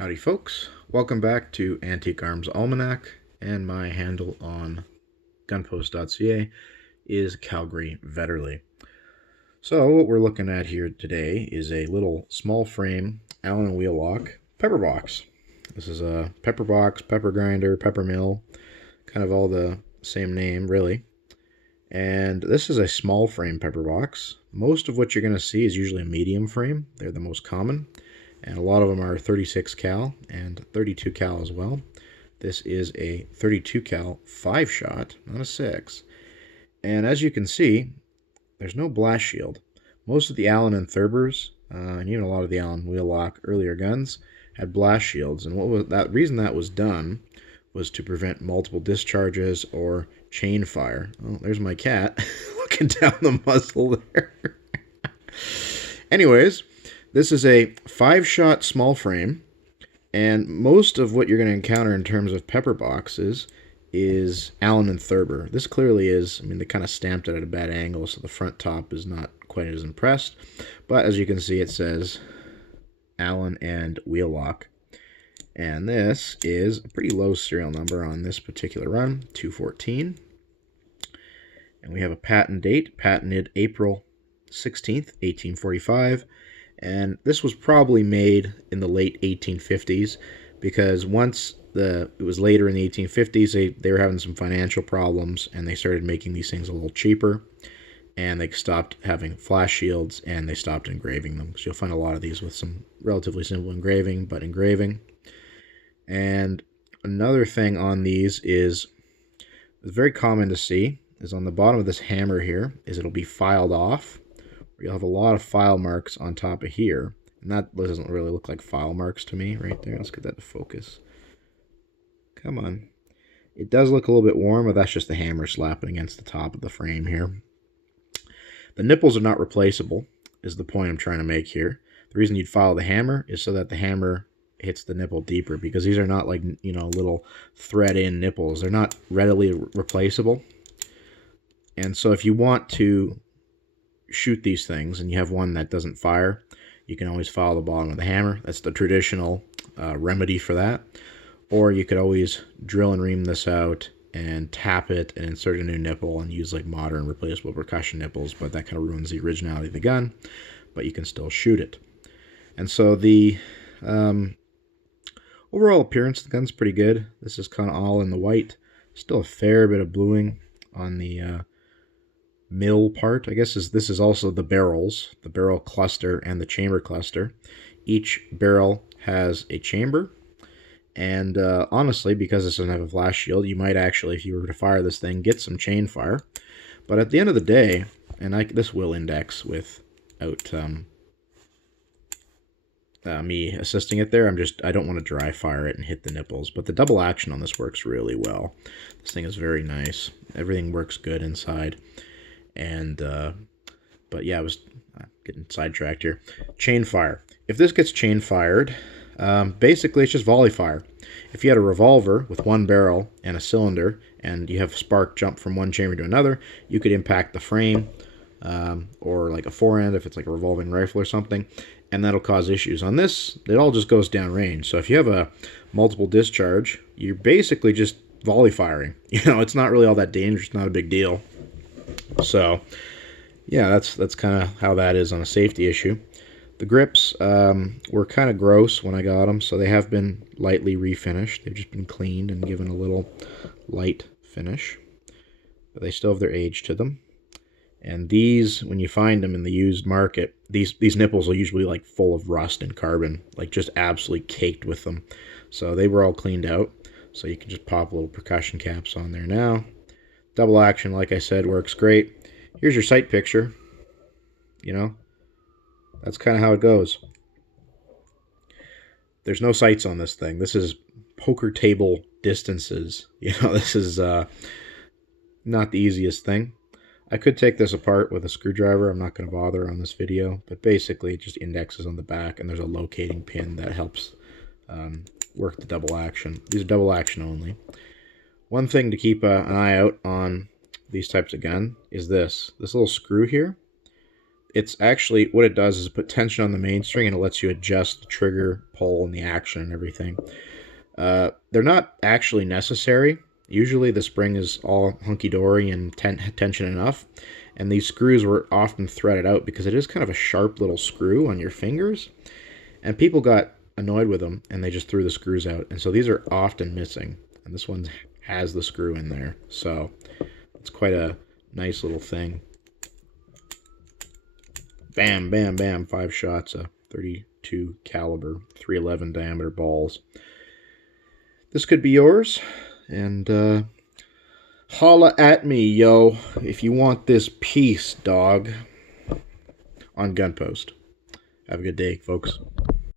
Howdy folks, welcome back to Antique Arms Almanac, and my handle on gunpost.ca is Calgary Vetterly. So what we're looking at here today is a little small frame Allen & Wheelock Pepperbox. This is a Pepperbox, pepper grinder, pepper mill, kind of all the same name really. And this is a small frame Pepperbox. Most of what you're going to see is usually a medium frame. They're the most common. And a lot of them are 36 cal and 32 cal as well. This is a 32 cal 5-shot, not a 6. And as you can see, there's no blast shield. Most of the Allen and Thurbers, and even a lot of the Allen Wheelock earlier guns, had blast shields. And what was that reason that was done was to prevent multiple discharges or chain fire. Oh, there's my cat looking down the muzzle there. Anyways, this is a 5-shot small frame, and most of what you're going to encounter in terms of pepper boxes is Allen and Thurber. This clearly is, I mean, they kind of stamped it at a bad angle, so the front top is not quite as impressed. But as you can see, it says Allen and Wheelock. And this is a pretty low serial number on this particular run, 214. And we have a patent date, patented April 16th, 1845. And this was probably made in the late 1850s because once it was later in the 1850s, they were having some financial problems and they started making these things a little cheaper. And they stopped having flash shields and they stopped engraving them. So you'll find a lot of these with some relatively simple engraving, but engraving. And another thing on these is it's very common to see is on the bottom of this hammer here is it'll be filed off. You'll have a lot of file marks on top of here. And that doesn't really look like file marks to me right there. Let's get that to focus. Come on. It does look a little bit warm, but that's just the hammer slapping against the top of the frame here. The nipples are not replaceable, is the point I'm trying to make here. The reason you'd file the hammer is so that the hammer hits the nipple deeper, because these are not like, you know, little thread-in nipples. They're not readily replaceable. And so if you want to shoot these things and you have one that doesn't fire, you can always file the bottom of the hammer. That's the traditional remedy for that. Or you could always drill and ream this out and tap it and insert a new nipple and use like modern replaceable percussion nipples, but that kind of ruins the originality of the gun, but you can still shoot it. And so the overall appearance of the gun's pretty good. This is kind of all in the white. Still a fair bit of bluing on the mill part. I guess this is also the barrels, the barrel cluster and the chamber cluster. Each barrel has a chamber. And honestly, because this doesn't have a flash shield, you might actually, if you were to fire this thing, get some chain fire. But at the end of the day, and this will index without me assisting it there. I don't want to dry fire it and hit the nipples. But the double action on this works really well. This thing is very nice. Everything works good inside. And, but yeah, I was getting sidetracked here. Chain fire. If this gets chain fired, basically it's just volley fire. If you had a revolver with one barrel and a cylinder, and you have spark jump from one chamber to another, you could impact the frame, or like a forend if it's like a revolving rifle or something, and that'll cause issues. On this, it all just goes downrange. So if you have a multiple discharge, you're basically just volley firing. You know, it's not really all that dangerous, not a big deal. So yeah, that's kind of how that is on a safety issue. The grips were kind of gross when I got them, so they have been lightly refinished. They've just been cleaned and given a little light finish, but they still have their age to them. And these, when you find them in the used market, these nipples are usually like full of rust and carbon, like just absolutely caked with them. So they were all cleaned out, so you can just pop little percussion caps on there now. Double action, like I said, works great. Here's your sight picture. You know, that's kind of how it goes. There's no sights on this thing. This is poker table distances. You know, this is not the easiest thing. I could take this apart with a screwdriver. I'm not going to bother on this video, but basically it just indexes on the back, and there's a locating pin that helps work the double action. These are double action only. One thing to keep an eye out on these types of gun is this little screw here. it's actually, what it does is put tension on the mainspring, and it lets you adjust the trigger, pull, and the action and everything. They're not actually necessary. Usually the spring is all hunky-dory and tension enough, and these screws were often threaded out because it is kind of a sharp little screw on your fingers, and people got annoyed with them and they just threw the screws out, and so these are often missing, and this one has the screw in there, so it's quite a nice little thing. Bam, bam, bam, 5 shots of 32 caliber, 311 diameter balls. This could be yours, and holla at me, yo, if you want this piece, dog, on Gunpost. Have a good day, folks.